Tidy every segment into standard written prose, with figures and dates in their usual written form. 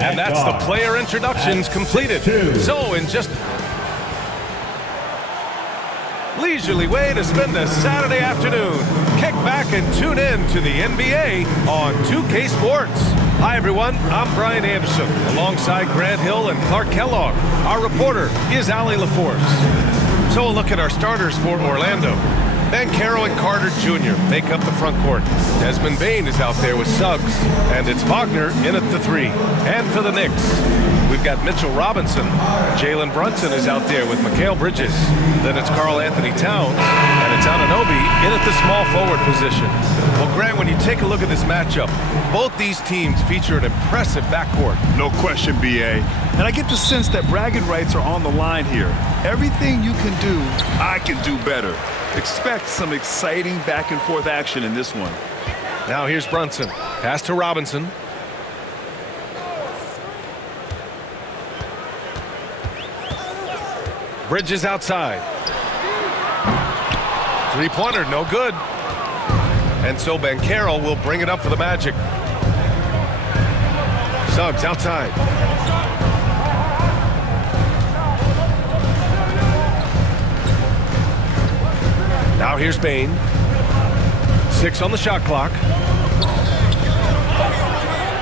And that's the player introductions completed. So in just leisurely way to spend a Saturday afternoon, kick back and tune in to the NBA on 2K Sports. Hi everyone, I'm Brian Anderson, alongside Grant Hill and Clark Kellogg. Our reporter is Allie LaForce. So a look at our starters for Orlando. Banchero and Carter Jr. make up the front court. Desmond Bane is out there with Suggs, and it's Wagner in at the 3. And for the Knicks, we've got Mitchell Robinson. Jalen Brunson is out there with Mikal Bridges. Then it's Karl Anthony Towns, and it's Anunoby in at the small forward position. Well, Grant, when you take a look at this matchup, both these teams feature an impressive backcourt. No question, B.A. And I get the sense that bragging rights are on the line here. Everything you can do, I can do better. Expect some exciting back-and-forth action in this one. Now here's Brunson. Pass to Robinson. Bridges outside. Three-pointer, no good. And so Banchero will bring it up for the Magic. Suggs outside. Now here's Bane. 6 on the shot clock.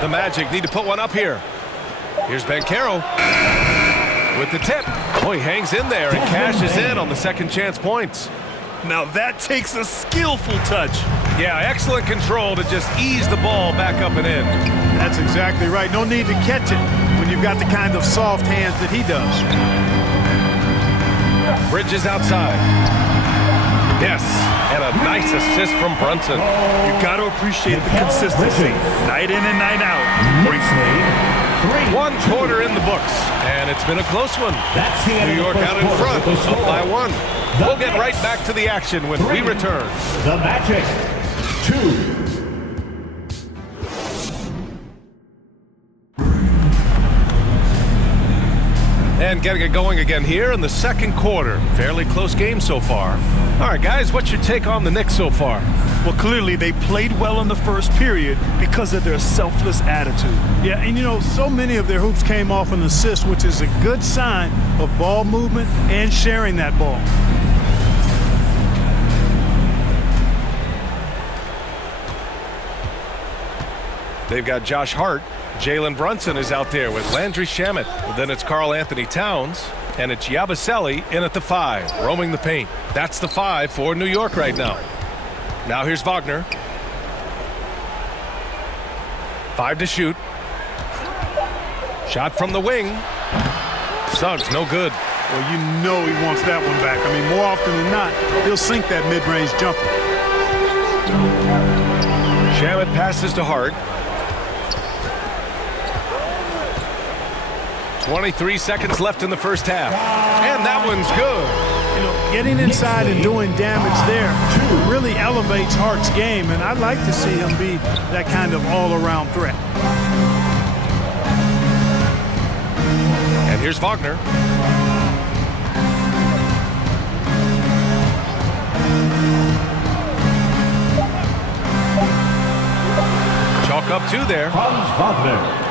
The Magic need to put one up here. Here's Banchero with the tip. Oh, he hangs in there and cashes in on the second chance points. Now that takes a skillful touch. Yeah, excellent control to just ease the ball back up and in. That's exactly right. No need to catch it when you've got the kind of soft hands that he does. Bridges outside. Yes, and a nice assist from Brunson. You got to appreciate the consistency. Night in and night out. One quarter in the books, and it's been a close one. New York out in front, up by 1. We'll get right back to the action when we return. The Magic 2. And getting it going again here in the second quarter. Fairly close game so far. All right, guys, what's your take on the Knicks so far? Well, clearly they played well in the first period because of their selfless attitude. Yeah, and you know, so many of their hoops came off an assist, which is a good sign of ball movement and sharing that ball. They've got Josh Hart. Jalen Brunson is out there with Landry Shamet. Then it's Karl Anthony Towns. And it's Yabusele in at the 5, roaming the paint. That's the 5 for New York right now. Now here's Wagner. 5 to shoot. Shot from the wing. Suggs, no good. Well, you know he wants that one back. I mean, more often than not, he'll sink that mid-range jumper. Shamet passes to Hart. 23 seconds left in the first half. And that one's good. You know, getting inside and doing damage there really elevates Hart's game, and I'd like to see him be that kind of all-around threat. And here's Wagner. Chalk up 2 there. Franz Wagner.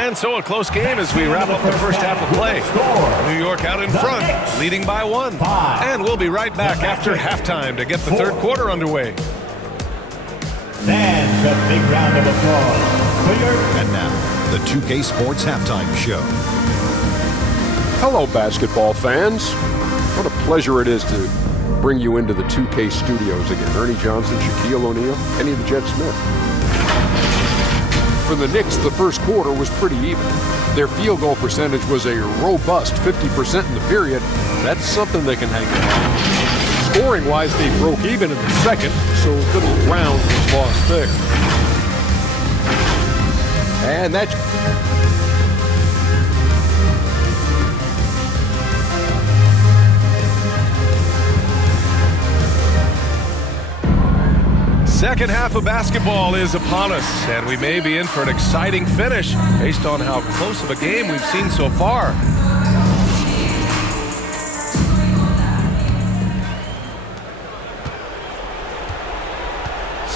And so a close game as we wrap up the first half of play. New York out in front, leading by 1. And we'll be right back after halftime to get the third quarter underway. That's a big round of applause for your... And now, the 2K Sports Halftime Show. Hello, basketball fans. What a pleasure it is to bring you into the 2K studios again. Ernie Johnson, Shaquille O'Neal, Kenny the Jet Smith. For the Knicks, the first quarter was pretty even. Their field goal percentage was a robust 50% in the period. That's something they can hang on. Scoring-wise, they broke even in the second, so little ground was lost there. And that's... Second half of basketball is upon us, and we may be in for an exciting finish based on how close of a game we've seen so far.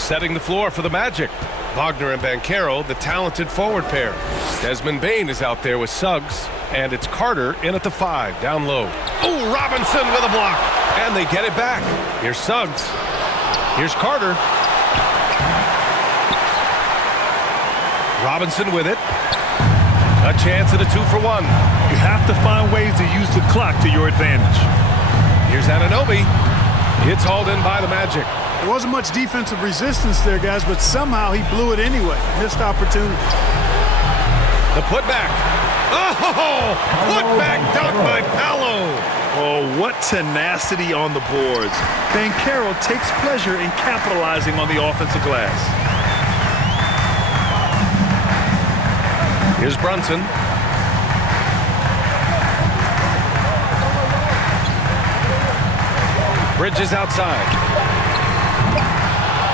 setting the floor for the Magic. Wagner and Banchero, the talented forward pair. Desmond Bain is out there with Suggs, and it's Carter in at the 5, down low. Oh, Robinson with a block, and they get it back. Here's Suggs. Here's Carter. Robinson with it. A chance at a 2-for-1. You have to find ways to use the clock to your advantage. Here's Anunoby. It's hauled in by the Magic. There wasn't much defensive resistance there, guys, but somehow he blew it anyway. Missed opportunity. The putback. Oh, putback dunk by Paolo. Oh, what tenacity on the boards. Banchero takes pleasure in capitalizing on the offensive glass. Here's Brunson. Bridges outside.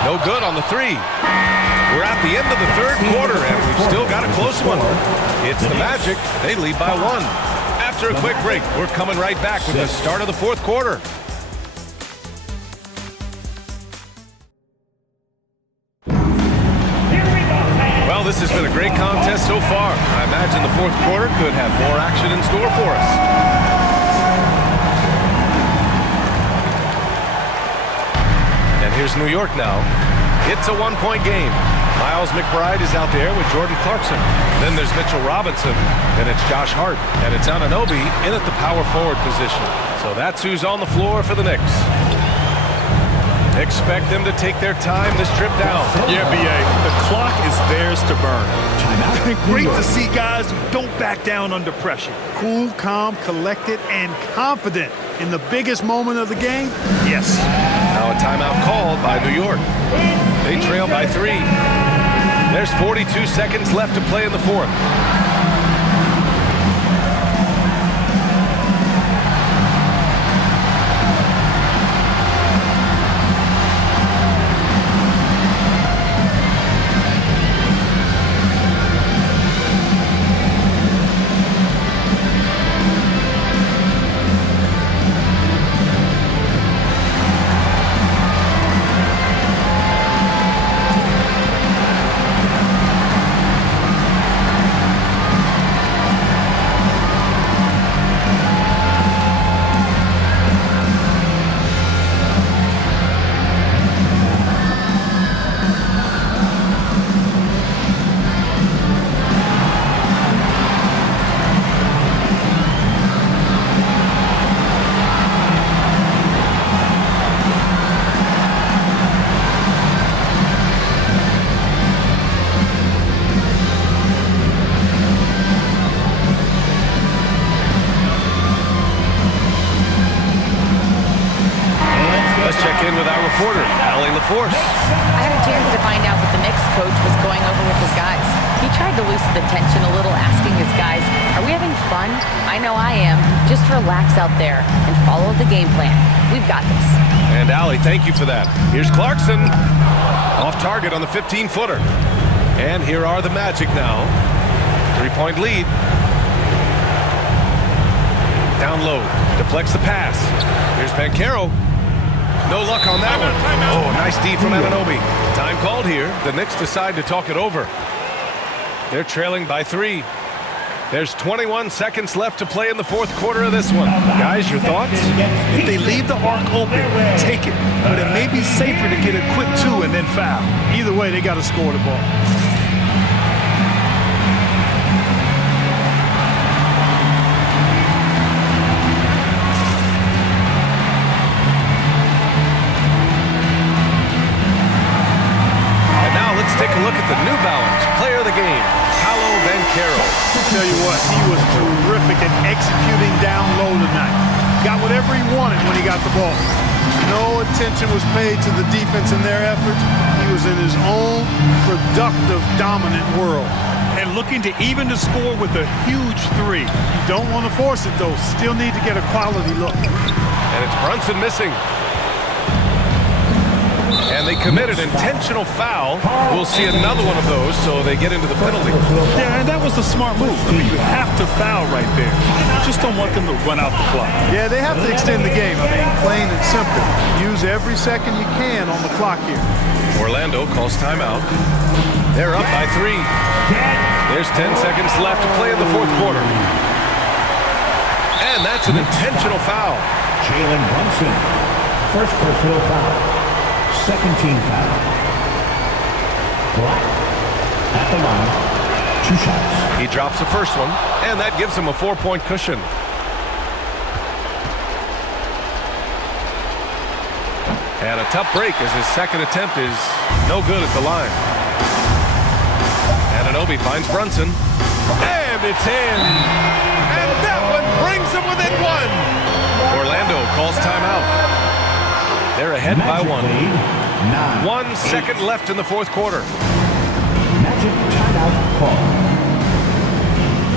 No good on the 3. We're at the end of the third quarter, and we've still got a close one. It's the Magic. They lead by 1. After a quick break, we're coming right back with the start of the fourth quarter. Well, this has been a great contest so far. I imagine the fourth quarter could have more action in store for us. And here's New York now. It's a 1-point game. Miles McBride is out there with Jordan Clarkson. Then there's Mitchell Robinson. Then it's Josh Hart. And it's Anunoby in at the power forward position. So that's who's on the floor for the Knicks. Expect them to take their time this trip down. Yeah, B.A. The clock is theirs to burn. Great to see guys who don't back down under pressure. Cool, calm, collected, and confident in the biggest moment of the game. Yes. Now a timeout called by New York. They trail by 3. There's 42 seconds left to play in the fourth. I had a chance to find out what the Knicks coach was going over with his guys. He tried to loosen the tension a little, asking his guys, are we having fun? I know I am. Just relax out there and follow the game plan. We've got this. And Allie, thank you for that. Here's Clarkson. Off target on the 15-footer. And here are the Magic now. 3-point lead. Down low. Deflects the pass. Here's Banchero. No luck on that one. Oh, nice D from Anunoby. Time called here. The Knicks decide to talk it over. They're trailing by 3. There's 21 seconds left to play in the fourth quarter of this one. Guys, your thoughts? If they leave the arc open, take it. But it may be safer to get a quick 2 and then foul. Either way, they got to score the ball. Take a look at the New Balance player of the game, Paolo Banchero. Tell you what, he was terrific at executing down low tonight. Got whatever he wanted when he got the ball. No attention was paid to the defense in their efforts. He was in his own productive, dominant world. And looking to even the score with a huge 3. You don't want to force it, though. Still need to get a quality look. And it's Brunson missing. And they committed intentional foul. We'll see another one of those, so they get into the penalty. Yeah, and that was a smart move. I mean, you have to foul right there. You just don't want them to run out the clock. Yeah, they have to extend the game. I mean, plain and simple. Use every second you can on the clock here. Orlando calls timeout. They're up by 3. There's 10 seconds left to play in the fourth quarter. And that's an intentional foul. Jalen Brunson, first personal foul, second team foul. Black at the line, 2 shots. He drops the first one, and that gives him a 4-point cushion. And a tough break as his second attempt is no good at the line. Anunoby finds Brunson, and it's in. And that one brings him within 1. Orlando calls timeout. They're ahead by 1. 1 second left in the fourth quarter. Magic timeout call.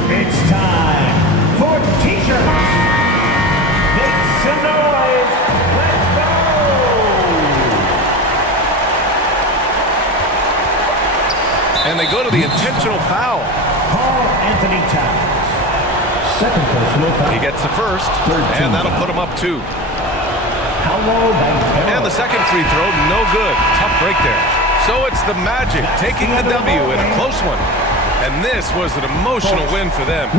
It's time for t-shirts. Make some noise. Let's go. And they go to the intentional foul. Carl Anthony Towns. Second personal foul. He gets the first, and that'll put him up 2. And the second free throw, no good. Tough break there. So it's the Magic taking the W in a close one. And this was an emotional win for them.